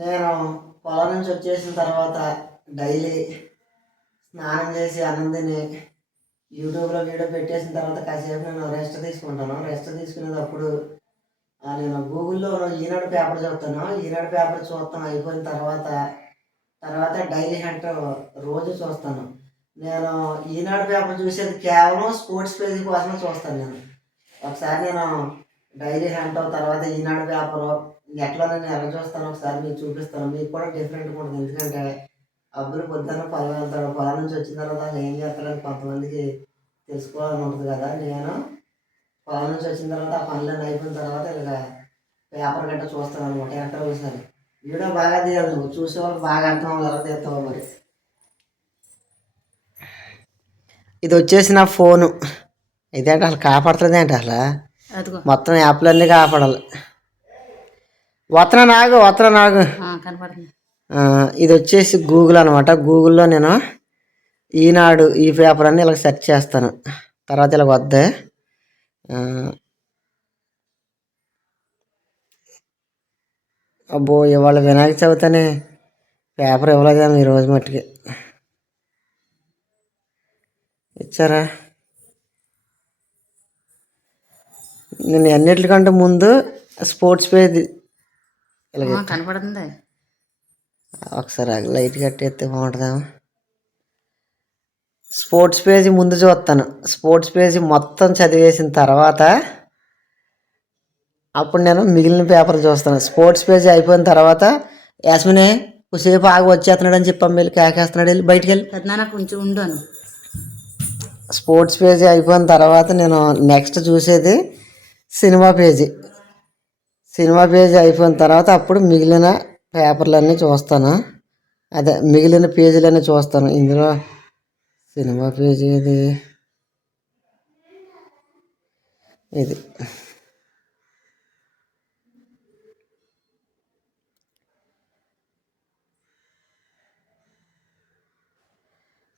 నేను పొలం నుంచి వచ్చేసిన తర్వాత డైలీ స్నానం చేసి అన్నం యూట్యూబ్లో వీడియో పెట్టేసిన తర్వాత కాసేపు నేను రెస్ట్ తీసుకుంటాను. రెస్ట్ తీసుకునేటప్పుడు నేను గూగుల్లో ఈనాడు పేపర్ చదువుతాను ఈనాడు పేపర్ చూస్తాను అయిపోయిన తర్వాత తర్వాత డైలీ హంటర్ రోజు చూస్తాను. నేను ఈనాడు పేపర్ చూసేది కేవలం స్పోర్ట్స్ పేజీ కోసమే చూస్తాను నేను. ఒకసారి నేను డైలీ హంటర్ తర్వాత ఈనాడు పేపరు నెట్లో నేను ఎలా చూస్తాను ఒకసారి మీకు చూపిస్తాను. మీకు కూడా డిఫరెంట్గా ఉంటుంది. ఎందుకంటే అబ్బులు పొద్దున్న పొలం వెళ్తాడు పొలం నుంచి వచ్చిన తర్వాత అసలు ఏం చేస్తాడని కొంతమందికి తెలుసుకోవాలని ఉంటుంది కదా. నేను పొలం నుంచి వచ్చిన తర్వాత ఆ పనులన్నీ అయిపోయిన తర్వాత ఇలా పేపర్ గట్ట చూస్తాను అనమాట ఎక్కడ చూసాను వీడియో బాగా తీయాలి నువ్వు. చూసే వాళ్ళు బాగా అర్థం అవ్వాలి ఎలా తీస్తావు మరి. ఇది వచ్చేసి నా ఫోను. ఇదేంటి అసలు కాపాడుతుంది ఏంటి అసలు? అదిగో. మొత్తం యాప్లన్నీ కాపాడాలి. వతన నాగు వతన నాగు. కనపడుతుంది. ఇది వచ్చేసి గూగుల్ అనమాట గూగుల్లో నేను ఈనాడు ఈ పేపర్ అని ఇలా సెర్చ్ చేస్తాను. తర్వాత ఇలా వద్దే. అబ్బో ఇవాళ వినాయక చవితి అని పేపర్ ఇవ్వలేదేమో ఈ రోజు మట్టుకి. ఇచ్చారా? నేను అన్నిటికంటే ముందు స్పోర్ట్స్ పేజ్ కనపడుతుంది. ఒకసారి లైట్ కట్టేస్తే బాగుంటుందేమో. స్పోర్ట్స్ పేజీ ముందు చూస్తాను. స్పోర్ట్స్ పేజీ మొత్తం చదివేసిన తర్వాత అప్పుడు నేను మిగిలిన పేపర్ చూస్తాను. స్పోర్ట్స్ పేజీ అయిపోయిన తర్వాత యాస్మినే కొద్దిసేపు ఆగి వచ్చేస్తున్నాడు అని చెప్పి అమ్మాయిలు కేకేస్తున్నాడు. వెళ్ళి బయటికి వెళ్ళి. కొంచెం ఉండాను. స్పోర్ట్స్ పేజీ అయిపోయిన తర్వాత నేను నెక్స్ట్ చూసేది సినిమా పేజీ. సినిమా పేజీ అయిపోయిన తర్వాత అప్పుడు మిగిలిన పేపర్లన్నీ చూస్తాను. అదే మిగిలిన పేజీలన్నీ చూస్తాను. ఇందులో సినిమా పేజీ ఇది ఇది.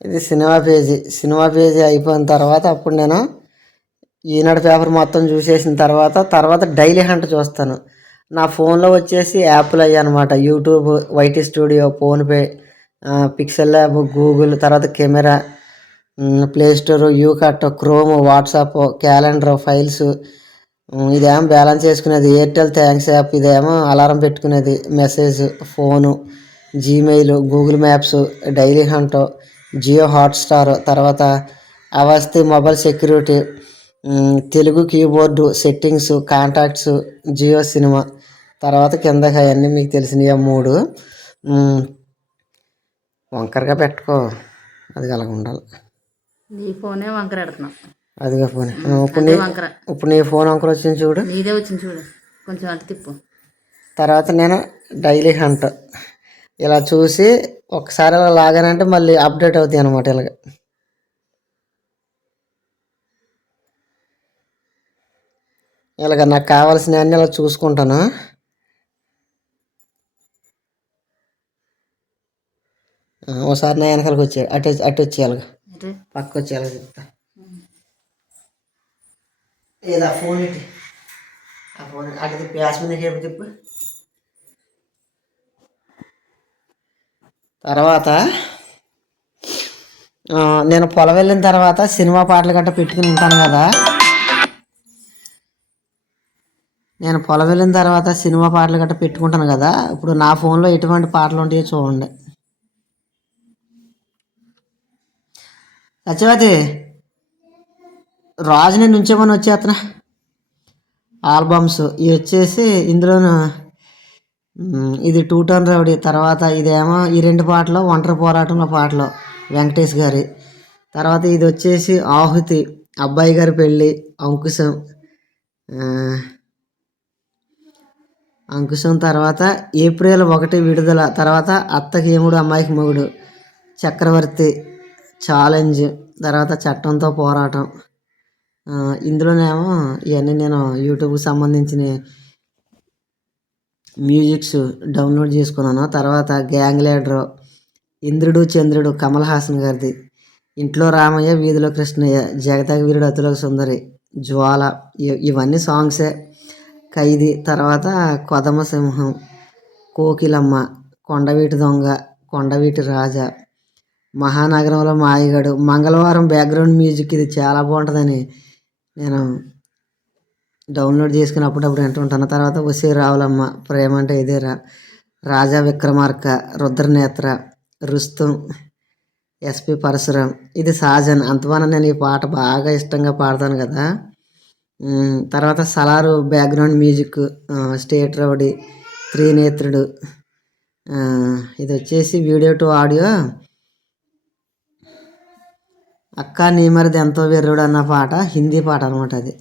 ఇది సినిమా పేజీ. సినిమా పేజీ అయిపోయిన తర్వాత అప్పుడు నేను ఈనాడు పేపర్ మొత్తం చూసేసిన తర్వాత తర్వాత డైలీ హంట్ చూస్తాను. నా ఫోన్లో వచ్చేసి యాప్లు అయ్యి అనమాట YouTube YT studio PhonePe pixel lab Google తర్వాత camera play store YouCut Chrome WhatsApp calendar files ఇదేమో బ్యాలెన్స్ చేసుకునేది? ఎయిర్టెల్ థ్యాంక్స్ యాప్ ఇదేమో అలారం పెట్టుకునేది. Message phone Gmail Google maps Dailyhunt Jio Hotstar తర్వాత Avast mobile security Telugu keyboard settings contacts Jio cinema తర్వాత కిందకి అవన్నీ మీకు తెలిసినవి మూడు. వంకరగా పెట్టుకో. అది అలాగ ఉండాలి. నీ ఫోనే వంకర పెడుతున్నావు అదిగా ఫోన్. ఇప్పుడు నీ వంకర. ఇప్పుడు నీ ఫోన్ వంకర వచ్చింది చూడు. నీదే వచ్చింది చూడు. కొంచెం అటు తిప్పు. తర్వాత నేను డైలీ హంట్. ఇలా చూసి ఒకసారి అలా లాగానంటే మళ్ళీ అప్డేట్ అవుతాయి అనమాట ఇలాగ. ఇలాగ నాకు కావాల్సిన అన్ని ఇలా చూసుకుంటాను? ఒకసారి నా వెనకాలకి వచ్చాడు అటు అటు వచ్చేయాలి పక్క వచ్చేయాలి చెప్తా. ఏదా ఫోన్ ఇటు. ఆ ఫోన్ అటు తిప్పి యాస్మిన్ కేపు తిప్పు. తర్వాత నేను పొలం వెళ్ళిన తర్వాత సినిమా పాటలు గట్రా పెట్టుకుని ఉంటాను కదా. నేను పొలం వెళ్ళిన తర్వాత సినిమా పాటలు గట్రా పెట్టుకుంటాను కదా ఇప్పుడు నా ఫోన్లో ఎటువంటి పాటలు ఉంటాయో చూడండి. సత్యవతి రాజుని నుంచేమని వచ్చేస్తున్నా ఆల్బమ్స్ ఇవి వచ్చేసి ఇందులోను ఇది టూ టర్న్ రౌడీ తర్వాత ఇదేమో ఈ రెండు పాటలు ఒంటరి పోరాటంలో పాటలు వెంకటేష్ గారి. తర్వాత ఇది వచ్చేసి ఆహుతి అబ్బాయి గారి పెళ్ళి అంకుశం అంకుశం తర్వాత ఏప్రిల్ ఒకటి విడుదల తర్వాత అత్తకి ఏముడు అమ్మాయికి మొగుడు చక్రవర్తి ఛాలెంజ్ తర్వాత చట్టంతో పోరాటం. ఇందులోనేమో ఇవన్నీ నేను యూట్యూబ్కి సంబంధించిన మ్యూజిక్స్ డౌన్లోడ్ చేసుకున్నాను. తర్వాత గ్యాంగ్ లీడర్ ఇంద్రుడు చంద్రుడు కమల్ హాసన్ గారిది. ఇంట్లో రామయ్య వీధిలో కృష్ణయ్య జగతగ వీరుడు అతులకు సుందరి జ్వాల ఇవన్నీ సాంగ్సే. ఖైదీ తర్వాత కొదమ సింహం కోకిలమ్మ కొండవీటి దొంగ కొండవీటి రాజా మహానగరంలో మాయగాడు. మంగళవారం బ్యాక్గ్రౌండ్ మ్యూజిక్ ఇది చాలా బాగుంటుందని నేను డౌన్లోడ్ చేసుకుని అప్పుడప్పుడు వింటుంటాను తర్వాత వసే రావులమ్మ ప్రేమ అంటే ఇదేరా. రాజా విక్రమార్క రుద్రనేత్ర రుస్తుం ఎస్పి పరశురాం. ఇది సహజన్ అంతవన నేను ఈ పాట బాగా ఇష్టంగా పాడతాను కదా. తర్వాత Salaar background music state rowdy Trinetrudu ఇది వచ్చేసి వీడియో టు ఆడియో. అక్క నీ మరిది ఎంతో వెర్రుడు అన్న పాట హిందీ పాట అనమాట అది.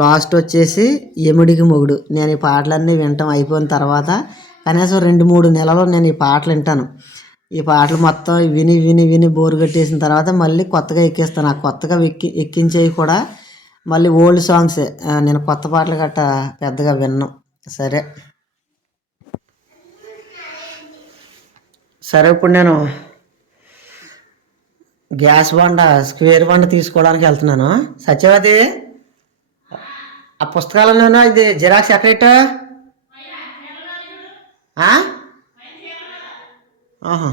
లాస్ట్ వచ్చేసి ఎముడికి మొగుడు. నేను ఈ పాటలన్నీ వినటం అయిపోయిన తర్వాత కనీసం రెండు మూడు నెలలు నేను ఈ పాటలు వింటాను. ఈ పాటలు మొత్తం విని విని విని బోరు కట్టేసిన తర్వాత మళ్ళీ కొత్తగా ఎక్కిస్తాను. ఆ కొత్తగా ఎక్కి ఎక్కించేవి కూడా మళ్ళీ ఓల్డ్ సాంగ్సే నేను కొత్త పాటలు గట్ట పెద్దగా విన్నాం. సరే. సరే ఇప్పుడు నేను గ్యాస్ బండ స్క్వేర్ బండ తీసుకోవడానికి వెళ్తున్నాను. సత్యవతి ఆ పుస్తకాలను ఇది జిరాక్స్ ఎక్కడెట్టా ఆహా.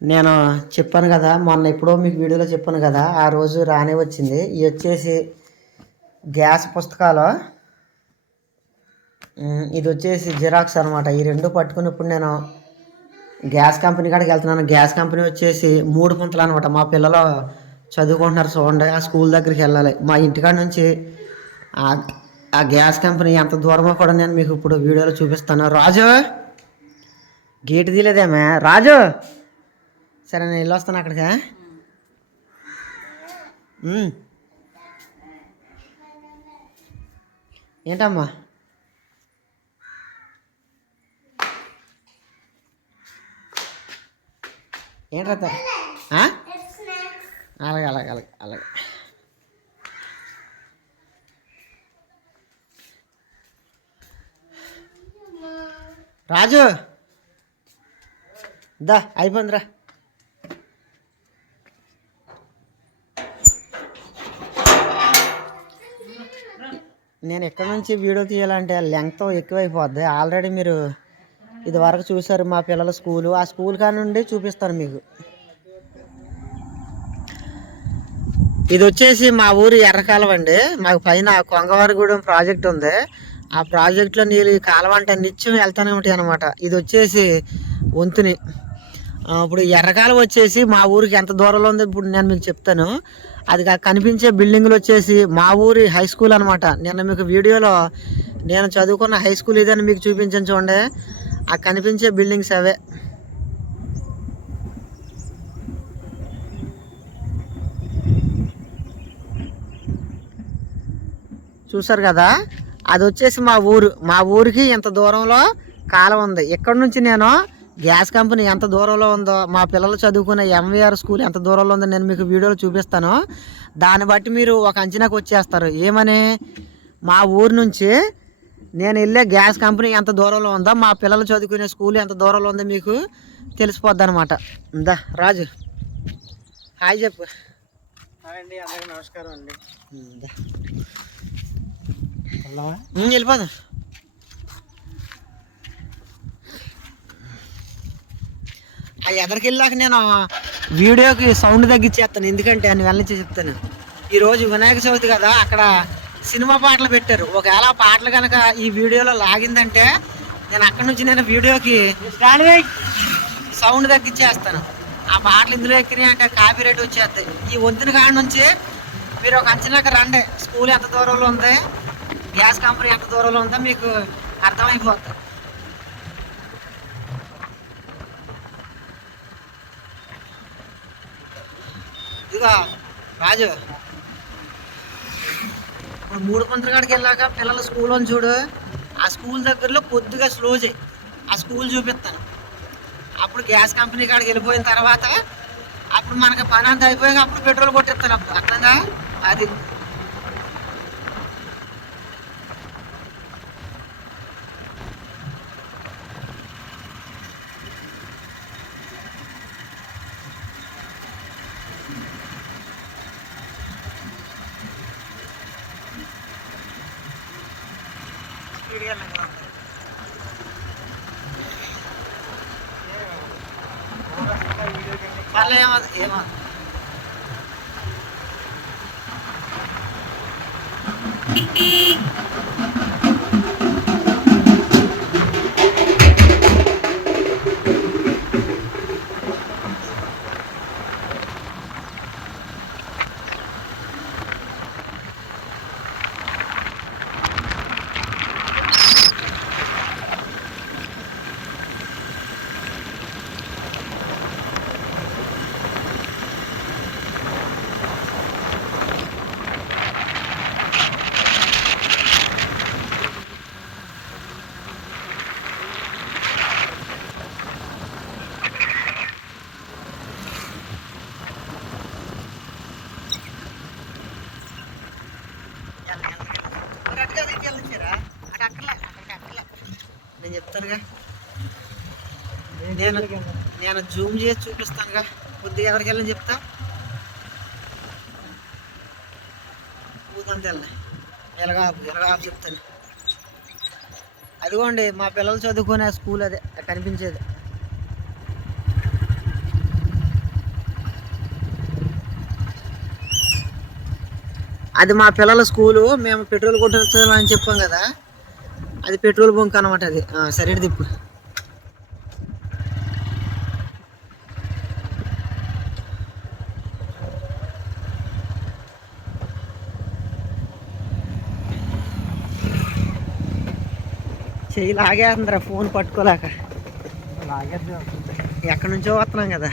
నేను చెప్పాను కదా మొన్న ఎప్పుడో మీకు వీడియోలో చెప్పాను కదా ఆ రోజు రానే వచ్చింది. ఇవి వచ్చేసి గ్యాస్ పుస్తకాలు. ఇది వచ్చేసి జిరాక్స్ అనమాట ఈ రెండు పట్టుకుని ఇప్పుడు నేను గ్యాస్ కంపెనీ కాడికి వెళ్తున్నాను. గ్యాస్ కంపెనీ వచ్చేసి మూడు పుంతలు అనమాట మా పిల్లలు చదువుకుంటున్నారు చూడండి ఆ స్కూల్ దగ్గరికి వెళ్ళాలి. మా ఇంటికాడ నుంచి ఆ గ్యాస్ కంపెనీ ఎంత దూరమో కూడా నేను మీకు ఇప్పుడు వీడియోలో చూపిస్తాను. రాజు! గేట్ తీలేదేమే రాజు! సరే నేను వెళ్ళి వస్తాను అక్కడికి ఏంటమ్మా? ఏంట్రా అలాగే అలాగే అలాగే అలాగే. రాజు. దా అయిపోయిందిరా నేను ఎక్కడి నుంచి వీడియో తీయాలంటే లెంగ్త్ ఎక్కువైపోద్ది. ఆల్రెడీ మీరు ఇదివరకు చూశారు మా పిల్లల స్కూలు. ఆ స్కూల్ కాడ నుండి చూపిస్తాను మీకు. ఇది వచ్చేసి మా ఊరు ఎర్రకాలం అండి మాకు పైన కొంగవారిగూడెం ప్రాజెక్ట్ ఉంది. ఆ ప్రాజెక్ట్లో నీళ్ళు ఈ కాలువ అంటే నిత్యం వెళ్తానే ఉంటాయి అనమాట ఇది వచ్చేసి వంతుని. ఇప్పుడు ఎర్రకాలువ వచ్చేసి మా ఊరికి ఎంత దూరంలో ఉందో ఇప్పుడు నేను మీకు చెప్తాను. అది కనిపించే బిల్డింగ్లు వచ్చేసి మా ఊరి హై స్కూల్ అనమాట నిన్న మీకు వీడియోలో నేను చదువుకున్న హై స్కూల్ ఇదని మీకు చూపించాను చూడండి. ఆ కనిపించే బిల్డింగ్స్ అవే. చూసారు కదా? అది వచ్చేసి మా ఊరు మా ఊరికి ఎంత దూరంలో కాలం ఉంది. ఇక్కడ నుంచి నేను గ్యాస్ కంపెనీ ఎంత దూరంలో ఉందో మా పిల్లలు చదువుకునే ఎంవీఆర్ స్కూల్ ఎంత దూరంలో ఉందో నేను మీకు వీడియోలో చూపిస్తాను. దాన్ని బట్టి మీరు ఒక అంచనాకు వచ్చేస్తారు. ఏమని? మా ఊరు నుంచి నేను వెళ్ళే గ్యాస్ కంపెనీ ఎంత దూరంలో ఉందో మా పిల్లలు చదువుకునే స్కూల్ ఎంత దూరంలో ఉందో మీకు తెలిసిపోద్ది అనమాట ఇందా రాజు. హాయ్ చెప్పు. అండి అందరికీ నమస్కారం అండి. వెళ్ళిపోదాం ఆ ఎదరికి వెళ్ళాక నేను వీడియోకి సౌండ్ తగ్గించేస్తాను. ఎందుకంటే అని వెళ్ళి చెప్తాను. ఈరోజు వినాయక చవితి కదా అక్కడ సినిమా పాటలు పెట్టారు. ఒకవేళ ఆ పాటలు కనుక ఈ వీడియోలో లాగిందంటే నేను అక్కడ నుంచి నేను వీడియోకి సౌండ్ తగ్గించేస్తాను. ఆ పాటలు ఇందులో ఎక్కినాయి అంటే కాపీ రేట్ వచ్చేస్తాయి. ఈ వంతుని కాడ నుంచి మీరు ఒక అంచనాకి రండి. స్కూల్ ఎంత దూరంలో ఉంది? గ్యాస్ కంపెనీ ఎంత దూరంలో ఉందో మీకు అర్థమైపోతుంది ఇదిగో రాజు. ఇప్పుడు మూడు పంతుల కాడికి వెళ్ళాక పిల్లల స్కూల్ అని చూడు. ఆ స్కూల్ దగ్గరలో కొద్దిగా స్లో చేయి. ఆ స్కూల్ చూపిస్తాను. అప్పుడు గ్యాస్ కంపెనీ కాడికి వెళ్ళిపోయిన తర్వాత అప్పుడు మనకి పని అంతా అయిపోయాక అప్పుడు పెట్రోల్ కొట్టిస్తాను అప్పుడు. అర్థంగా అది స్పీడ్గా వెళ్ళాం కదా పర్లే ఏమో ఏమో నేను చెప్తానుగా నేను నేను జూమ్ చేసి చూపిస్తానుగా. కొద్దిగా ఎవరికి వెళ్ళని చెప్తా. ఊదంత వెళ్ళి ఎలాగా చెప్తాను. అదిగోండి మా పిల్లలు చదువుకునే స్కూల్ అదే కనిపించేది. అది మా పిల్లల స్కూలు మేము పెట్రోల్ కొట్టించాలని చెప్పాం కదా. అది పెట్రోల్ బంక్ అనమాట అది. సరే తిప్పు చెయ్యి లాగేస్తుందిరా ఫోన్ పట్టుకోలేక. ఎక్కడి నుంచో వస్తున్నాం కదా.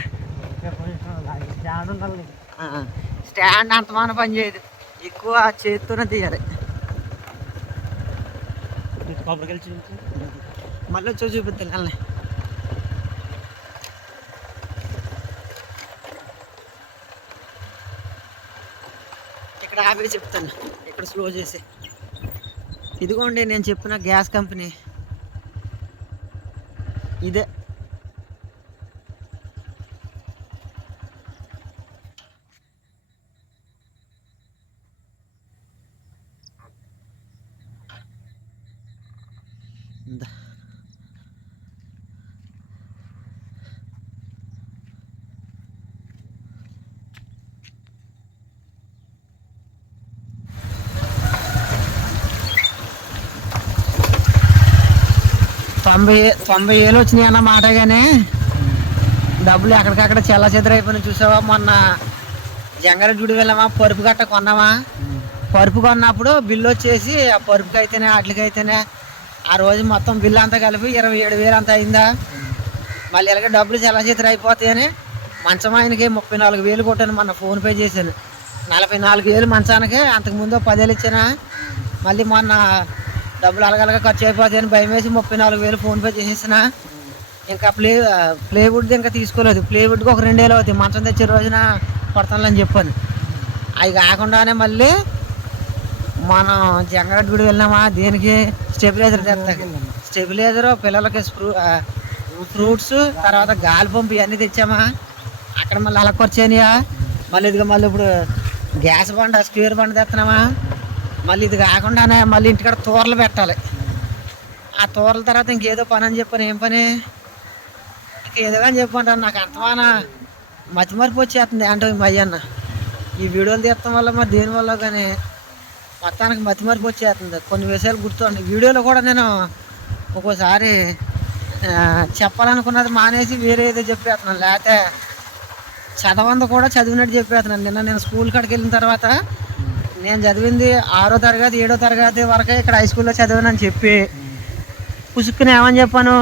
స్టాండ్ అంతమాన పని చేయదు. ఎక్కువ చేత్తోనే తీయాలి. మళ్ళీ వచ్చి చూపిస్తాను వెళ్ళి ఇక్కడ ఆపి చెప్తాను. ఇక్కడ స్లో చేసి. ఇదిగోండి నేను చెప్పిన గ్యాస్ కంపెనీ. ఇదే ఇందా తొంభై తొంభై వేలు వచ్చినాయి అన్న మాట కానీ డబ్బులు ఎక్కడికక్కడ చెల్ల చెదరైపోయినాయి చూసావా? మొన్న జంగారెడ్డి వెళ్ళామా? పరుపు గట్ట కొన్నామా? పరుపు కొన్నప్పుడు బిల్లు వచ్చేసి ఆ పరుపుకి అయితేనే వాటికి అయితేనే ఆ రోజు మొత్తం బిల్లు అంతా కలిపి ఇరవై ఏడు వేలు అంతా అయిందా? మళ్ళీ ఇలాగ డబ్బులు చెల్ల చేతులు అయిపోతాయని మంచం ఆయనకి ముప్పై నాలుగు వేలు కొట్టాను మొన్న ఫోన్పే చేశాను. నలభై నాలుగు వేలు మంచానికి అంతకుముందు పదేళ్ళు ఇచ్చానా? మళ్ళీ మొన్న డబ్బులు అలగలగా ఖర్చు అయిపోతాయని భయం వేసి ముప్పై నాలుగు వేలు ఫోన్పే చేసేసిన. ఇంకా ప్లే ప్లేవుడ్ ఇంకా తీసుకోలేదు. ప్లేవుడ్కి ఒక రెండు వేలు అవుతాయి. మంచం తెచ్చే రోజున అని చెప్పాను. అవి కాకుండానే మళ్ళీ మనం జంగరెడ్డి గుడి వెళ్ళామా దేనికి? స్టెబిలైజర్ తెస్తాకి స్టెబిలైజర్ పిల్లలకి స్ప్రూ ఫ్రూట్స్ తర్వాత గాలి పంపు ఇవన్నీ తెచ్చామా? అక్కడ మళ్ళీ అలా ఖర్చు అయినాయా మళ్ళీ ఇదిగో మళ్ళీ ఇప్పుడు గ్యాస్ బండ స్క్వేర్ బండ తెస్తున్నామా మళ్ళీ ఇది కాకుండానే మళ్ళీ ఇంటికాడ తోరలు పెట్టాలి. ఆ తోరల తర్వాత ఇంకేదో పని అని చెప్పాను ఏం పని? ఇంకేదో అని చెప్పంటాను నాకు అంతమాన మతి మరిపి వచ్చేస్తుంది. అంటే మా అయ్యన్న ఈ వీడియోలు తీస్తాం వల్ల మరి దేనివల్ల కానీ మొత్తానికి మతి మరిపి వచ్చేస్తుంది. కొన్ని విషయాలు గుర్తుండి వీడియోలో కూడా నేను ఒక్కోసారి చెప్పాలనుకున్నది మానేసి వేరే ఏదో చెప్పేస్తున్నాను. లేకపోతే చదవంది కూడా చదివినట్టు చెప్పేస్తున్నాను. నిన్న నేను స్కూల్ కాడికి వెళ్ళిన తర్వాత నేను చదివింది ఆరో తరగతి ఏడో తరగతి వరకే ఇక్కడ హై స్కూల్లో చదివానని చెప్పి పుసుక్కుని ఏమని చెప్పాను?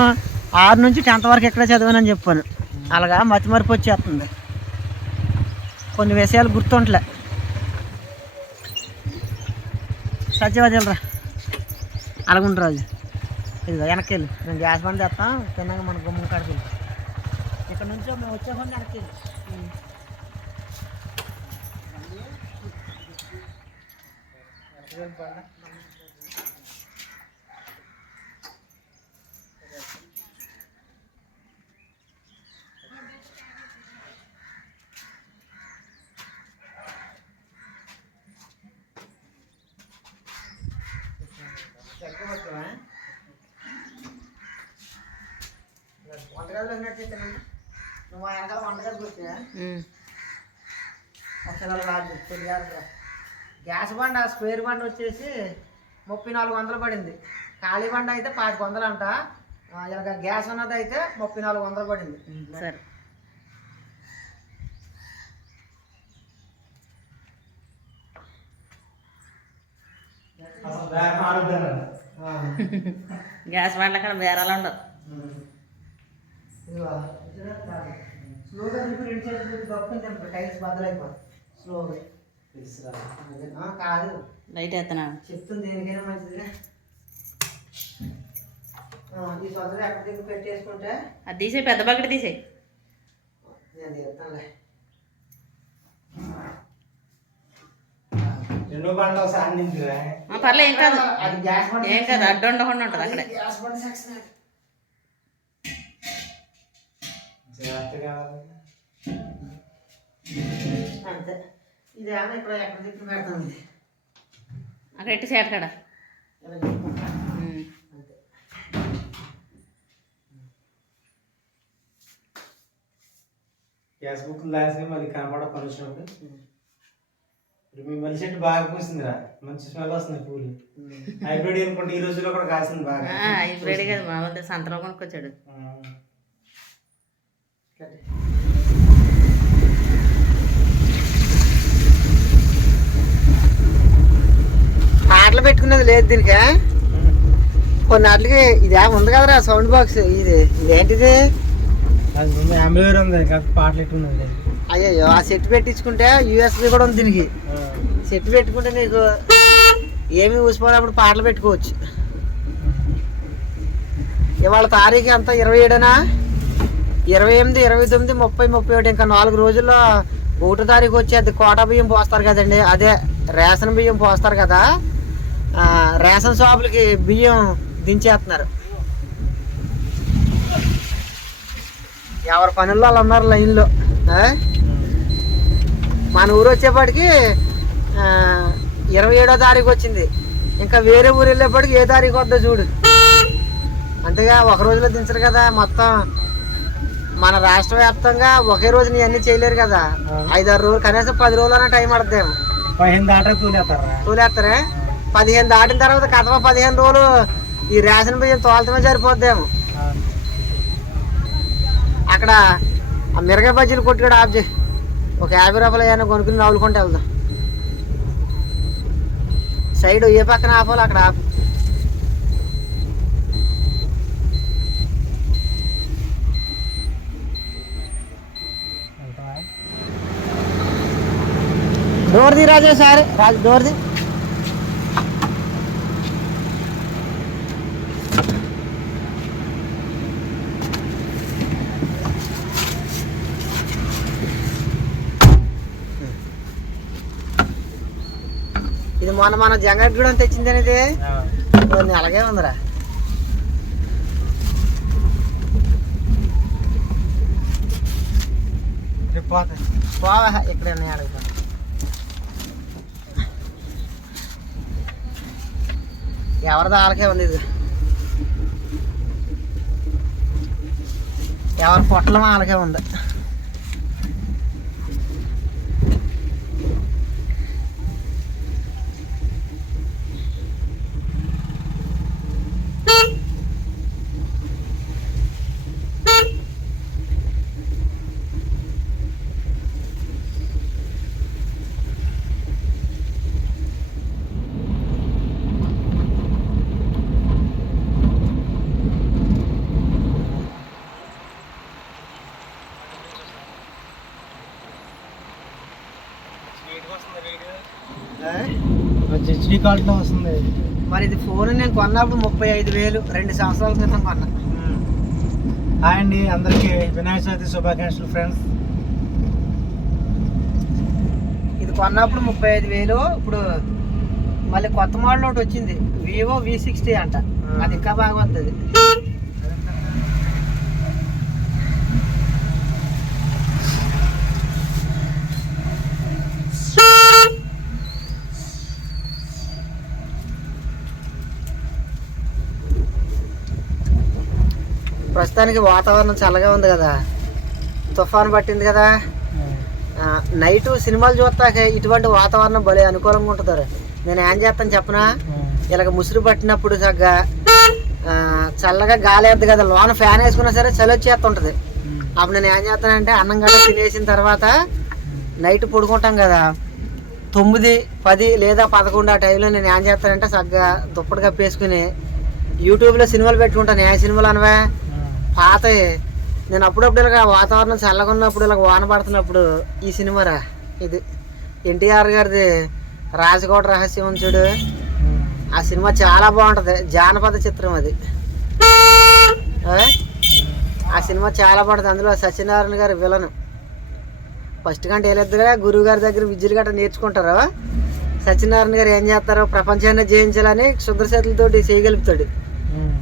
ఆరు నుంచి టెన్త్ వరకు ఇక్కడ చదివానని చెప్పాను. అలాగా మతి మరపు వచ్చేస్తుంది. కొన్ని విషయాలు గుర్తుంటలే సత్యవతిరా అలాగుంటారు అది ఇదిగో వెనక్కి వెళ్ళి నేను గ్యాస్ బండ్ తెస్తాం తిన్నాక మన గుమ్మం కాడికి వెళ్ళి. ఇక్కడ నుంచి మేము వచ్చే వెనక్కి వెళ్ళి Lên! స్క్వేర్ బండ వచ్చేసి ముప్పై నాలుగు వందలు పడింది. ఖాళీ బండ అయితే పాతిక వందలు అంట. ఇలాగ గ్యాస్ ఉన్నది అయితే ముప్పై నాలుగు వందలు పడింది. సరే. గ్యాస్ బండ్ల కాడ బేరాలు ఉండవు. స్లోగా రెండు టైల్స్ బద్దలైపోతుంది స్లోగా. కాదు. లైట్ ఎత్తనాడు చెప్తుంది దేనికైనా మంచిదిగా ఆ, ఈ సొంతగా ఎక్కడ దగ్గర పెట్టేసుకుంటే అది తీసేయి పెద్ద బకెట్ తీసేయి. నేను తీస్తానులే రెండో బండ ఒకసారి నిందిరా ఆ, పర్లే ఏం కాదు. అది గ్యాస్ బండ ఏం కాదు అడ్డు ఉండకుండా ఉంటుంది అక్కడే. గ్యాస్ బండ సెక్షన్ అది. అంతే. ఇది ఏమన్నా ఇక్కడ ఎక్కడ తిప్పి పెడతాం ఇది. అక్కడ ఎట్టి చేట గ్యాస్ బుక్ లాసి మళ్ళీ కనబడ పని వచ్చినప్పుడు ఇప్పుడు మీ మల్లి చెట్టు బాగా పూసిందిరా. మంచి స్మెల్ వస్తుంది పూలు. హైబ్రిడ్ అనుకుంటే ఈ రోజుల్లో కూడా కాసింది బాగా. ఆ, హైబ్రిడ్ కదా మామూలు సంతలో కొనుక్కొచ్చాడు. పాటలు పెట్టుకునేది లేదు దీనికి. కొన్ని వాటికి ఇది ఉంది కదరా సౌండ్ బాక్స్? ఇది ఇదేంటిది? అది అయ్యో ఆ సెట్ పెట్టించుకుంటే యూఎస్బి కూడా ఉంది దీనికి. సెట్ పెట్టుకుంటే నీకు ఏమి ఊసిపోయినప్పుడు పాటలు పెట్టుకోవచ్చు. ఇవాళ తారీఖు ఎంత? ఇరవై ఏడునా? ఇరవై ఎనిమిది ఇరవై తొమ్మిది ముప్పై ముప్పై ఒకటి ఇంకా నాలుగు రోజుల్లో ఒకటో తారీఖు వచ్చేది. కోటా బియ్యం పోస్తారు కదండి. అదే రేషన్ బియ్యం పోస్తారు కదా. రేషన్ షాపులకి బియ్యం దించేస్తున్నారు. ఎవరి పనుల్లో వాళ్ళు ఉన్నారు లైన్లో? మన ఊరు వచ్చేప్పటికి ఆ, ఇరవై ఏడో తారీఖు వచ్చింది. ఇంకా వేరే ఊరు వెళ్ళేప్పటికి ఏ తారీఖు వద్దో చూడు. అంతేగా ఒక రోజులో దించరు కదా మొత్తం. మన రాష్ట్ర వ్యాప్తంగా ఒకే రోజు నీ అన్ని చేయలేరు కదా. ఐదారు రోజులు కనీసం పది రోజులైనా టైం పడుతుందేమో పదిహేను దాటా తూలేస్తారా? తోలేస్తారే? పదిహేను దాటిన తర్వాత కథమ పదిహేను రోజులు ఈ రేషన్ బియ్యం తోలతమే సరిపోద్దేమో. అక్కడ ఆ మిరగాయ బజ్జీలు కొట్టుకాడు ఆఫ్ చేయి. ఒక యాభై రూపాయలు ఏమైనా కొనుక్కుని నవ్వులుకుంటూ వెళ్దాం. సైడ్ ఏ పక్కన ఆపాలో అక్కడ ఆపు. డోర్ ది రాజే సార్ రాజు డోర్ మొన్న మన జంగడ్గూడెం తెచ్చింది అనేది? కొన్ని అలాగే ఉందిరా. పోవా ఇక్కడ అడుగుతా ఎవరిది వాళ్ళకే ఉంది ఇది ఎవరి పొట్టలం వాళ్ళకే ఉంది ఏ? క్వాలిటీలో వస్తుంది. మరి ఇది ఫోన్ నేను కొన్నప్పుడు ముప్పై ఐదు వేలు రెండు సంవత్సరాల క్రితం కొన్నా. హాయ్ అండి అందరికీ వినాయక చవితి శుభాకాంక్షలు ఫ్రెండ్స్. ఇది కొన్నప్పుడు ముప్పై ఐదు వేలు ఇప్పుడు మళ్ళీ కొత్త మోడల్ ఒకటి వచ్చింది వివో వి సిక్స్టీ అంట. అది ఇంకా బాగా వస్తుంది ప్రస్తుతానికి వాతావరణం చల్లగా ఉంది కదా. తుఫాన్ పట్టింది కదా. నైట్ సినిమాలు చూస్తాక ఇటువంటి వాతావరణం భలే అనుకూలంగా ఉంటుంటారు నేను ఏం చేస్తాను చెప్పనా? ఇలాగ ముసురు పట్టినప్పుడు చక్కగా చల్లగా గాలి వేద్ది కదా. లోన ఫ్యాన్ వేసుకున్నా సరే చలి వచ్చేస్తుంటది. అప్పుడు నేను ఏం చేస్తానంటే అన్నం గట్ట తినేసిన తర్వాత నైట్ పడుకుంటాం కదా. తొమ్మిది పది లేదా పదకొండు ఆ టైంలో నేను ఏం చేస్తానంటే చక్కగా దుప్పటి కప్పేసుకుని యూట్యూబ్లో సినిమాలు పెట్టుకుంటాను. ఏ సినిమాలు అనవే? పాత నేను అప్పుడప్పుడు ఇలాగ వాతావరణం చల్లగా ఉన్నప్పుడు ఇలాగ వాన పడుతున్నప్పుడు ఈ సినిమారా ఇది ఎన్టీఆర్ గారిది రాజకోట రహస్యం చూడు. ఆ సినిమా చాలా బాగుంటది. జానపద చిత్రం అది. ఆ? సినిమా చాలా బాగుంటుంది. అందులో సత్యనారాయణ గారు విలన్. ఫస్ట్ కంటే వీళ్ళిద్దరే గురువు గారి దగ్గర విద్యలు గట్రా నేర్చుకుంటారు. సత్యనారాయణ గారు ఏం చేస్తారు? ప్రపంచాన్ని జయించాలని క్షుద్ర చేతులతోటి చేయగలుగుతాడు.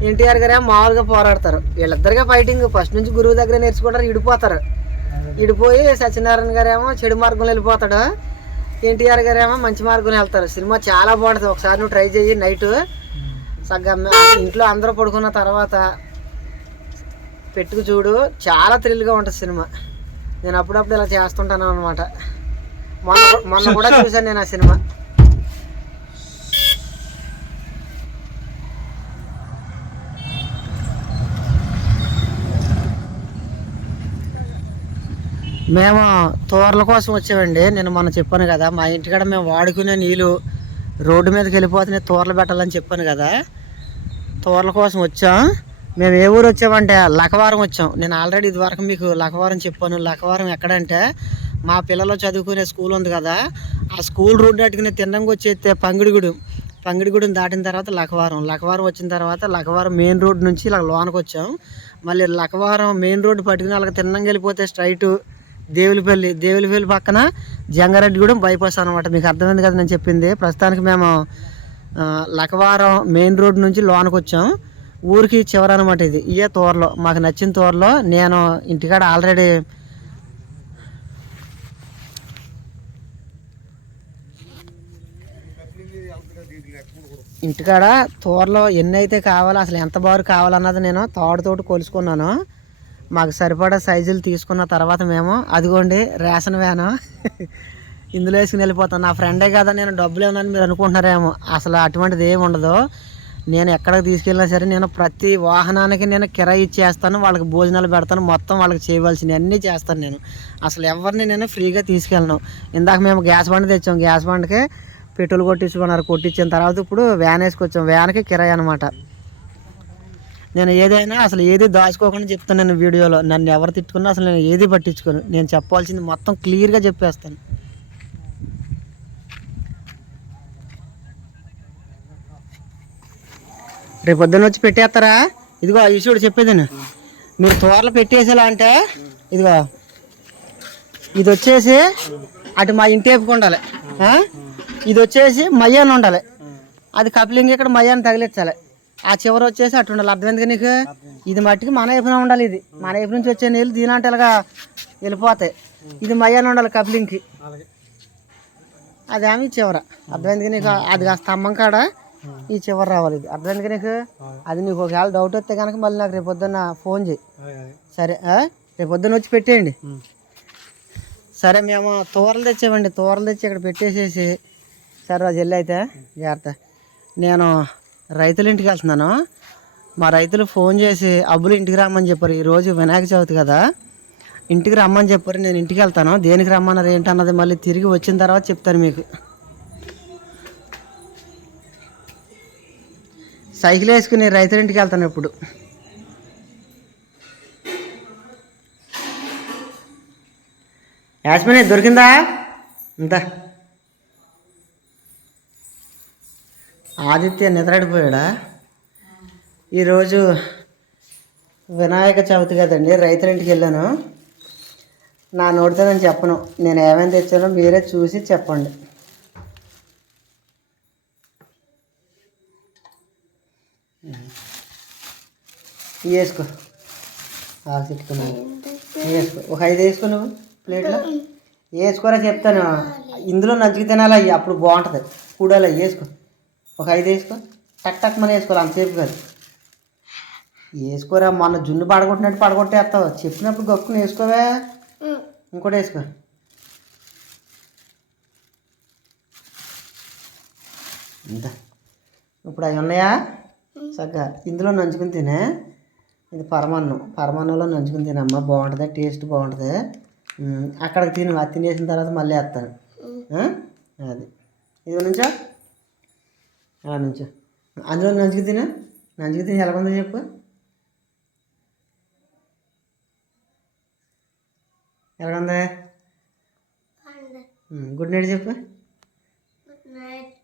ఎన్టీఆర్ గారు మామూలుగా పోరాడతారు. వీళ్ళిద్దరిగా ఫైటింగ్ ఫస్ట్ నుంచి గురువు దగ్గర నేర్చుకుంటారు ఇడిపోతారు. ఇడిపోయి సత్యనారాయణ గారు ఏమో చెడు మార్గంలో వెళ్ళిపోతాడు. ఎన్టీఆర్ గారు ఏమో మంచి మార్గంలో వెళ్తారు. సినిమా చాలా బాగుంటుంది. ఒకసారి నువ్వు ట్రై చేయి నైట్ సగ్గా ఇంట్లో అందరూ పడుకున్న తర్వాత పెట్టుకు చూడు. చాలా థ్రిల్గా ఉంటుంది సినిమా. నేను అప్పుడప్పుడు ఇలా చేస్తుంటాను అనమాట మొన్న మొన్న కూడా చూశాను నేను ఆ సినిమా. మేము తోరల కోసం వచ్చామండి. నేను మొన్న చెప్పాను కదా మా ఇంటికాడ మేము వాడుకునే నీళ్ళు రోడ్డు మీదకి వెళ్ళిపోతున్నాయి తోరలు పెట్టాలని చెప్పాను కదా. తోరల కోసం వచ్చాం. మేము ఏ ఊరు వచ్చామంటే లకవారం వచ్చాం. నేను ఆల్రెడీ ఇదివరకు మీకు లకవారం చెప్పాను. లకవారం ఎక్కడంటే మా పిల్లలు చదువుకునే స్కూల్ ఉంది కదా ఆ స్కూల్ రోడ్డు అటుకునే తిన్నంగా వచ్చేస్తే పంగిడిగూడెం పంగిడిగూడెం దాటిన తర్వాత లకవారం లకవారం వచ్చిన తర్వాత లకవారం మెయిన్ రోడ్ నుంచి ఇలా లోనకి వచ్చాం మళ్ళీ లకవారం మెయిన్ రోడ్డు పట్టుకుని అలాగ తిన్నంగా వెళ్ళిపోతే స్ట్రైటు దేవులపల్లి దేవులపల్లి పక్కన జంగారెడ్డిగూడెం బైపాస్ అనమాట మీకు అర్థమైంది కదా నేను చెప్పింది. ప్రస్తుతానికి మేము లకవారం మెయిన్ రోడ్ నుంచి లోనకి వచ్చాం ఊరికి చివర అనమాట ఇది. ఇయే తోరలో మాకు నచ్చిన తోరలో నేను ఇంటికాడ ఆల్రెడీ ఇంటికాడ తోరలో ఎన్ని అయితే కావాలో అసలు ఎంత బారు కావాలన్నది నేను తాడుతోటి కొలుసుకున్నాను. మాకు సరిపడా సైజులు తీసుకున్న తర్వాత మేము అదిగోండి రేషన్ వ్యాను. ఇందులో వేసుకుని వెళ్ళిపోతాను నా ఫ్రెండే కదా నేను డబ్బులు ఏమన్నా మీరు అనుకుంటున్నారేమో. అసలు అటువంటిది ఏమి ఉండదు. నేను ఎక్కడికి తీసుకెళ్ళినా సరే నేను ప్రతి వాహనానికి నేను కిరాయి ఇచ్చేస్తాను వాళ్ళకి భోజనాలు పెడతాను మొత్తం వాళ్ళకి చేయవలసినవి అన్నీ చేస్తాను నేను. అసలు ఎవరిని నేను ఫ్రీగా తీసుకెళ్ళను. ఇందాక మేము గ్యాస్ బండి తెచ్చాం. గ్యాస్ బండికి పెట్రోల్ కొట్టించుకున్నారు. కొట్టించిన తర్వాత ఇప్పుడు వ్యాన్ వేసుకొచ్చాం. వ్యాన్కి కిరాయి అనమాట నేను ఏదైనా అసలు ఏది దాచుకోకుండా చెప్తాను నేను వీడియోలో. నన్ను ఎవరు తిట్టుకున్నా అసలు నేను ఏది పట్టించుకోను. నేను చెప్పాల్సింది మొత్తం క్లియర్గా చెప్పేస్తాను. రేపు పొద్దున్న వచ్చి పెట్టేస్తారా? ఇదిగో ఈశ్వరుడు చెప్పేది మీరు తోరలు పెట్టేసేలా అంటే ఇదిగో ఇది వచ్చేసి అటు మా ఇంటి వైపుకి ఉండాలి. ఇది వచ్చేసి మయ్యాన్ని ఉండాలి అది కప్లింగ్ ఇక్కడ మయ్యాన్ని తగిలించాలి. ఆ చివర వచ్చేసి అటు ఉండాలి. అర్థమైంది నీకు? ఇది మట్టికి మన వైపున ఉండాలి ఇది. మన వైపు నుంచి వచ్చే నీళ్ళు దీనంటే ఇలాగా వెళ్ళిపోతాయి. ఇది మయ్యాన్ని ఉండాలి కప్లింగ్కి. అదేమి ఈ చివర. అర్థమైంది నీకు? అది ఆ స్తంభం కాడ ఈ చివర రావాలి ఇది. అర్థమైంది నీకు? అది నీకు ఒకవేళ డౌట్ వస్తే కనుక మళ్ళీ నాకు రేపు పొద్దున్న ఫోన్ చేయి సరే? రేపు పొద్దున్న వచ్చి పెట్టేయండి. సరే మేము తోరలు తెచ్చామండి. తోరలు తెచ్చి ఇక్కడ పెట్టేసేసి సరే రోజు వెళ్ళి అయితే జాగ్రత్త. నేను రైతుల ఇంటికి వెళ్తున్నాను. మా రైతులు ఫోన్ చేసి అబ్బులు ఇంటికి రమ్మని చెప్పారు. ఈరోజు వినాయక చవితి కదా. ఇంటికి రమ్మని చెప్పారు. నేను ఇంటికి వెళ్తాను. దేనికి రమ్మన్నారు ఏంటన్నది మళ్ళీ తిరిగి వచ్చిన తర్వాత చెప్తాను మీకు. సైకిల్ వేసుకుని రైతుల ఇంటికి వెళ్తాను ఇప్పుడు. యాస్మిని దొరికిందా? ఇంత ఆదిత్య నిద్రడిపోయాడా? ఈరోజు వినాయక చవితి కదండి రైతుల ఇంటికి వెళ్ళాను. నా నోటితో నేను చెప్పను. నేను ఏమేమి తెచ్చానో మీరే చూసి చెప్పండి. వేసుకో. ఆశిట్టుకున్నాను వేసుకో. ఒక ఐదు వేసుకో నువ్వు ప్లేట్లో. వేసుకోరా చెప్తాను. ఇందులో నంచుకు తినాలి అప్పుడు బాగుంటుంది. కూడాలి వేసుకో. ఒక ఐదు వేసుకో. టక్ టక్ మన వేసుకోవాలి అంతసేపు కాదు. వేసుకోరా మొన్న జున్ను పడగొట్టినట్టు పడగొట్టేస్తావు. చెప్పినప్పుడు గక్కుని వేసుకోవే. ఇంకోటి వేసుకో. ఇంత. ఇప్పుడు అవి ఉన్నాయా? చక్కగా ఇందులో నంచుకుని తినే. ఇది పరమాన్నం. పరమాన్నంలో నంచుకుని తినమ్మా బాగుంటుంది టేస్ట్ బాగుంటుంది. అక్కడికి తిను. అది తినేసిన తర్వాత మళ్ళీ వేస్తాను? అది. ఇది నుంచో నుంచో. అందులో నంచుకు తిను. నంచుకు తిని ఎలా ఉందో చెప్పు. ఎలా ఉంది? గుడ్ నైట్ చెప్పు. Good night.